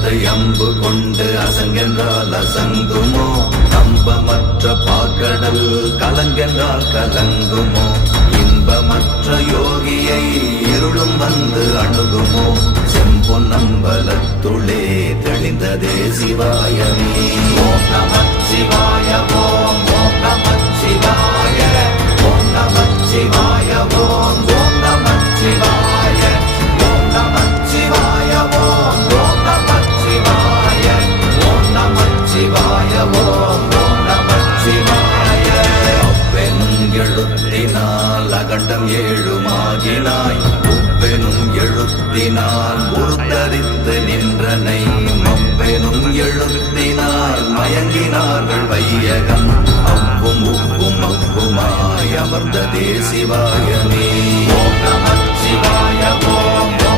அம்பத்தை அம்பு கொண்டு அசங்கென்றால் அசங்குமோ நம்பமற்ற பாக்கடல் கலங்கென்றால் கலங்குமோ இன்பமற்ற யோகியை இருளும் வந்து அணுகுமோ செம்பொன்னம்பலத்துளே தெளிந்ததே சிவாயமே ஓம் நமச்சிவாய ஓம் ஓம் நமச்சிவாய ஓம் நமச்சிவாய ஓம் ஓம் நமச்சிவாய ஓம் நமச்சிவாய ஓம் ஓம் நமச்சிவாய ஓம் நமச்சிவாய ஓம் ஓம் நமச்சிவாய அப்பெனும் எழுத்தினால் அகண்டம் ஏழுமாகினாய் உப்பெனும் எழுத்தினால் உருத்தரித்து நின்றனை மப்பெனும் எழுத்தினால் மயங்கினார்கள் வையகம் அவ்வும் உப்பும் அப்புமாய் அமர்ந்ததே சிவாயமே ஓம் நமச்சிவாய